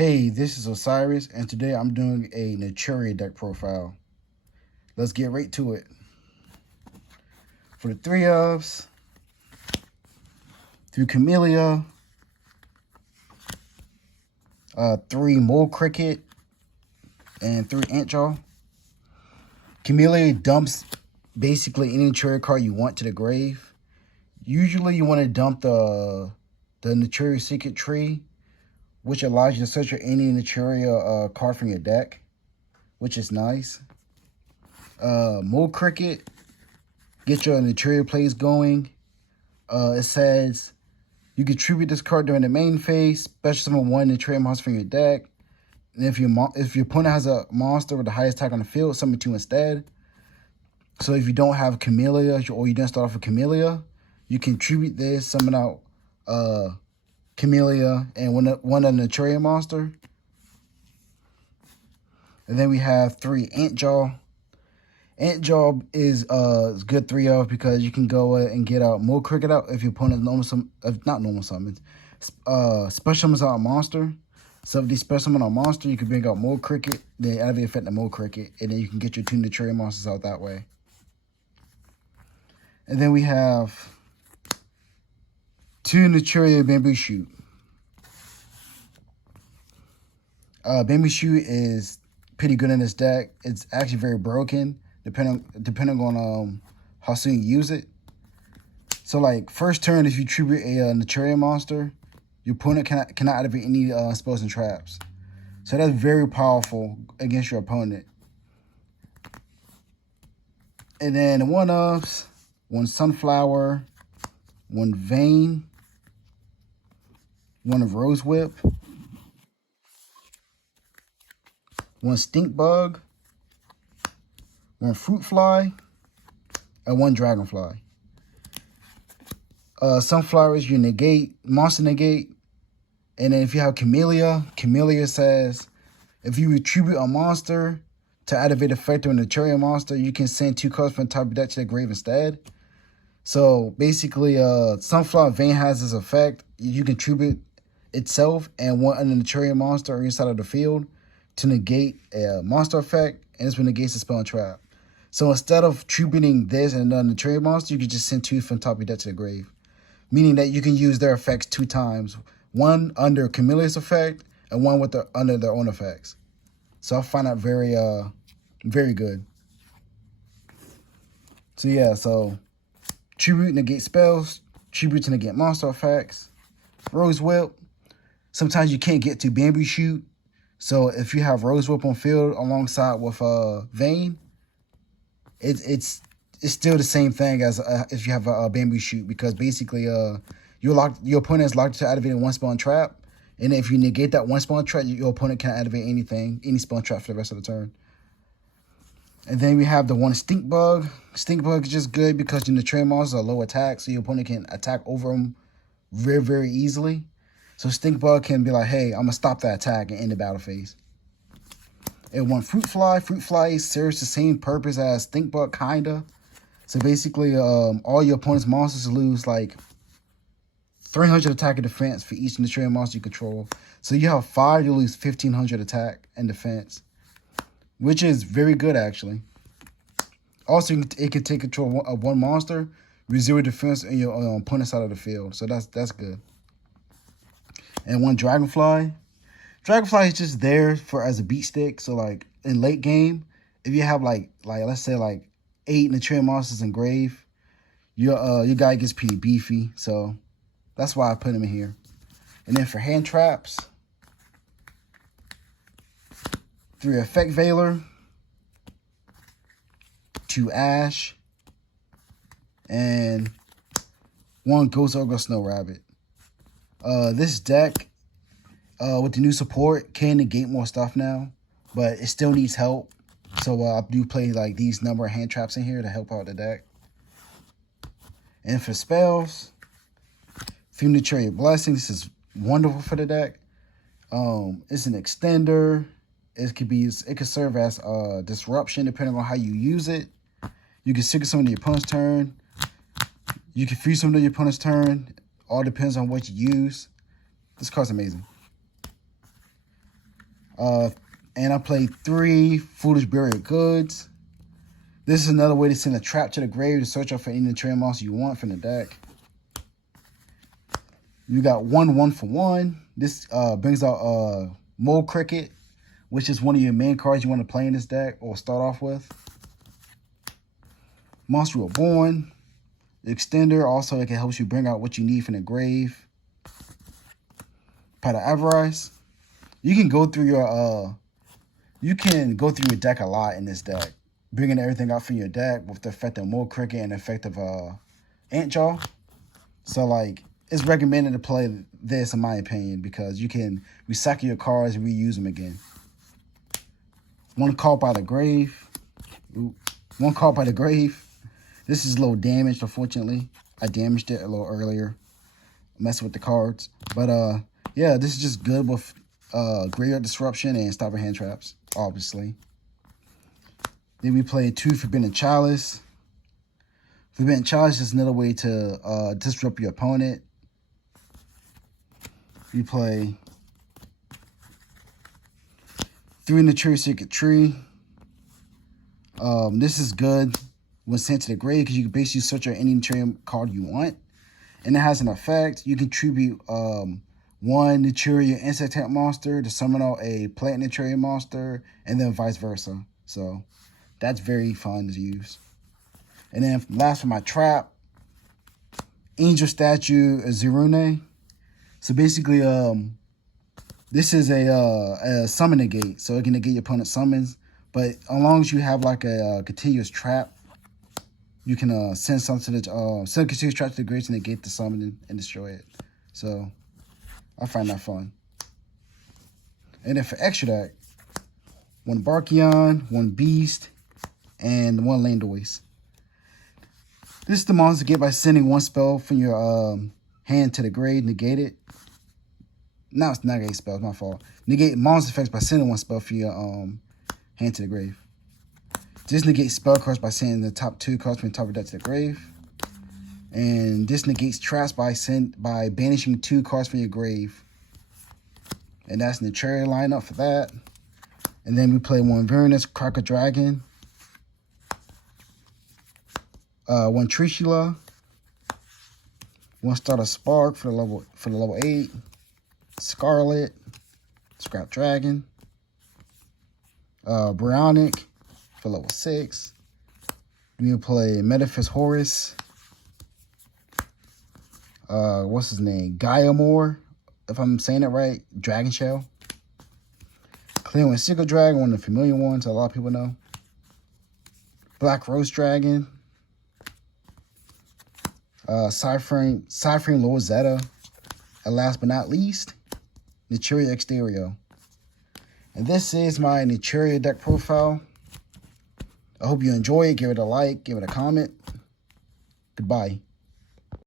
Hey, this is Osiris, and today I'm doing a Naturia deck profile. Let's get right to it. For the three ofs, through Camellia, three Mole Cricket, and three Antjaw. Camellia dumps basically any Naturia card you want to the grave. Usually you want to dump the Naturia Secret Tree, which allows you to search for any Naturia card from your deck, which is nice. Mole Cricket, get your Naturia plays going. It says you can tribute this card during the main phase, special summon one Naturia monster from your deck. And if your opponent has a monster with the highest attack on the field, summon two instead. So if you don't have Camellia or you didn't start off with Camellia, you can tribute this, summon out Camellia and one of the Naturia monster. And then we have three Antjaw. Antjaw is good 3-of because you can go and get out Mole Cricket out if your opponent special summons out a monster. So if they special summon a monster, you can bring out Mole Cricket, then activate effect the Mole Cricket, and then you can get your two Naturia monsters out that way. And then we have two Naturia Bamboo Shoot. Bamboo Shoot is pretty good in this deck. It's actually very broken, depending on how soon you use it. So like first turn, if you tribute a Naturia monster, your opponent cannot activate any spells and traps. So that's very powerful against your opponent. And then one-ofs, one Sunflower, one Vane, one of Rose Whip, one Stink Bug, one Fruit Fly, and one Dragonfly. Sunflowers, you negate, monster negate. And then if you have Camellia, Camellia says, if you tribute a monster to activate effect on a Naturia monster, you can send two cards from the top of your deck to the grave instead. So basically, Sunflower Vane has this effect. You can tribute itself and one under the Naturia monster or inside of the field to negate a monster effect, and this one negates the spell and trap. So instead of tributing this and the Naturia monster, you can just send two from top of your deck to the grave, meaning that you can use their effects 2 times, one under Camellia's effect and one with under their own effects. So I find that very good. So yeah, so tribute negate spells, tribute to negate monster effects, Rose Whip. Sometimes you can't get to Bamboo Shoot, so if you have Rose Whip on field alongside with Vane, it's still the same thing as if you have a Bamboo Shoot, because basically your opponent is locked to activating one spell and trap, and if you negate that one spell and trap, your opponent can't activate any spell and trap for the rest of the turn. And then we have the one Stink Bug. Stink Bug is just good because your Naturia monsters are low attack, so your opponent can attack over them very, very easily. So Stink Bug can be like, hey, I'm going to stop that attack and end the battle phase. And one Fruit Fly. Fruit Fly serves the same purpose as Stink Bug, kinda. So basically, all your opponent's monsters lose like 300 attack and defense for each Naturia monster you control. So you have 5, you lose 1,500 attack and defense, which is very good actually. Also, it can take control of one monster with 0 defense in your opponent's side of the field. So that's good. And one Dragonfly. Dragonfly is just there as a beat stick. So like in late game, if you have like let's say like 8 Naturia monsters in grave, your guy gets pretty beefy. So that's why I put him in here. And then for hand traps, 3 Effect Veiler, 2 Ash, and 1 Ghost Ogre Snow Rabbit. This deck, with the new support, can negate more stuff now, but it still needs help. So I do play like these number of hand traps in here to help out the deck. And for spells, 3 Naturia Blessing. This is wonderful for the deck. It's an extender. It could serve as disruption depending on how you use it. You can secret summon your opponent's turn. You can free summon your opponent's turn. All depends on what you use. This card's amazing. And I played 3 Foolish Burial Goods. This is another way to send a trap to the grave to search out for any naturia monster you want from the deck. You got 1 for 1. This brings out Mole Cricket, which is one of your main cards you want to play in this deck or start off with. Monster Reborn. The extender also, it can help you bring out what you need from the grave. Pot of Avarice. You can go through your deck a lot in this deck, bringing everything out from your deck with the effect of Mole Cricket and the effect of Antjaw. So like, it's recommended to play this in my opinion because you can recycle your cards and reuse them again. 1 card by the grave. Ooh. 1 card by the grave. This is a little damaged, unfortunately. I damaged it a little earlier, messing with the cards. But yeah, this is just good with Graveyard Disruption and Stopper Hand Traps, obviously. Then we play 2 Forbidden Chalice. Forbidden Chalice is another way to disrupt your opponent. We play 3 Naturia Secret Tree. This is good when sent to the grave because you can basically search out any Naturia card you want. And it has an effect. You contribute 1 Naturia insect type monster to summon out a plant Naturia monster, and then vice versa. So that's very fun to use. And then last for my trap, Angel Statue Zerune. So basically, this is a summon negate, so it can negate your opponent's summons. But as long as you have like a continuous trap, you can send something to the send a continuous trap to the grave to negate the summon and destroy it. So I find that fun. And then for extra deck, 1 Barkion, 1 Beast, and 1 Landoise. This is the monster get by sending 1 spell from your hand to the grave, negate it. No, it's not negate spells, my fault. Negate monster effects by sending 1 spell from your hand to the grave. This negates spell cards by sending the top 2 cards from the top of the deck to the grave. And this negates traps by banishing 2 cards from your grave. And that's the Naturia lineup for that. And then we play 1 Virenus Crocker Dragon. 1 Trishula. 1 Starter Spark for the level 8. Scarlet. Scrap Dragon. Bryonic for level 6. We will play Metaphys Horus. What's his name? Gaiamore, if I'm saying it right. Dragon Shell. Clear Single Dragon, one of the familiar ones a lot of people know. Black Rose Dragon. Cyphering Lord Zeta. And last but not least, Naturia Exterio. And this is my Naturia deck profile. I hope you enjoy it. Give it a like, give it a comment. Goodbye.